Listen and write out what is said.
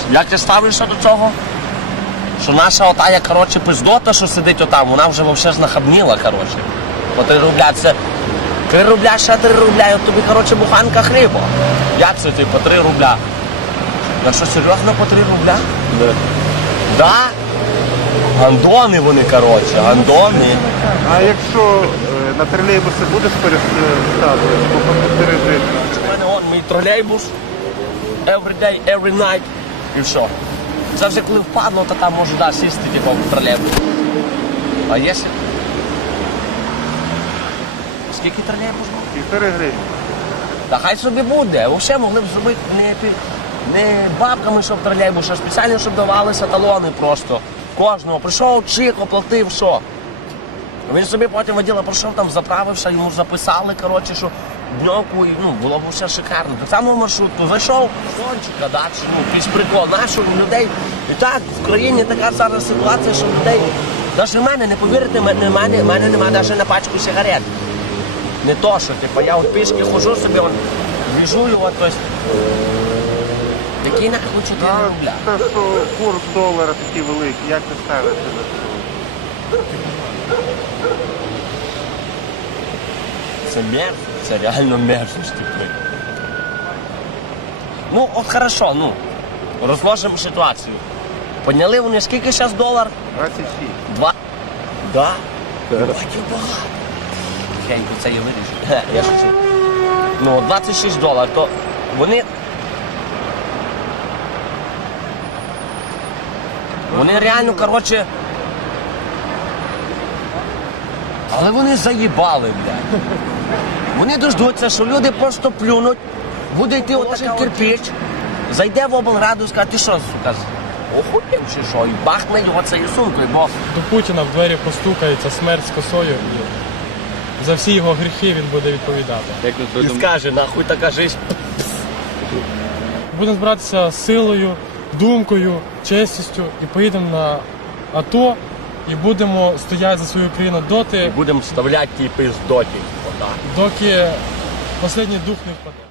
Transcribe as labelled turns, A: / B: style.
A: Як ти ставишся до цього? Що наша отая, коротше, пиздота, що сидить отам, вона вже взагалі знахабніла, коротше. По 3 рубля це 3 рубля, ще 3 рубля, і от тобі, коротше, буханка хліба. Як це ти по 3 рубля? На що, серйозно по 3 рубля?
B: Да.
A: Да? Гандони вони, коротше, гандони.
B: А якщо на тролейбуси будеш переставити, то по 4 гривні?
A: У мене он мій тролейбус. Every day, every night. І все. Це вже коли впадло, то там можу, да, сісти, типу, в тролейбус. А якщо... Скільки тролейбус був?
B: 4 гривні.
A: Та хай собі буде. Взагалі могли б зробити не бабками, щоб тролейбус, а спеціально, щоб давалися талони просто. Кожного. Прийшов, чик, оплатив, все. Він собі потім воділа пройшов, там заправився, йому записали, коротше, що дньовку, і, ну, було б все шикарно. Так само маршрутку зайшов, сончика, далі, ну, якийсь прикол. Наших людей, і так, в країні така зараз ситуація, що людей, навіть в мене, не повірите, в мене немає навіть на пачку сигарет. Не то, що, типу, я от пішки ходжу собі, он, віжую, от, ось. Такий нахуй 4 рубля.
B: Те, що курс долара такий великий, як ти ставишся до цього?
A: Це мерзость, це реально мерзость, типу. Ну, от хорошо, ну, розложимо ситуацію. Підняли вони скільки зараз долар?
B: 26.
A: 2? Да? Бачу, багато. Хенько, це я вирішу. Я шучу. Ну, 26 доларів, то вони реально, коротше, але вони заїбали, блядь. Вони дождуться, що люди просто плюнуть, буде йти отакий кирпич, зайде в облраду і скаже, ти що, сука, охуєв чи що, і бахне його цією сумкою, бо...
C: До Путіна в двері постукається смерть з косою, і за всі його гріхи він буде відповідати.
A: І скаже, нахуй така жизнь.
C: Будемо збиратися силою, думкою, честістю і поїдемо на АТО і будемо стояти за свою країну доти,
A: Будемо вставляти ті пиздоті. Отак.
C: доки останній дух не впаде.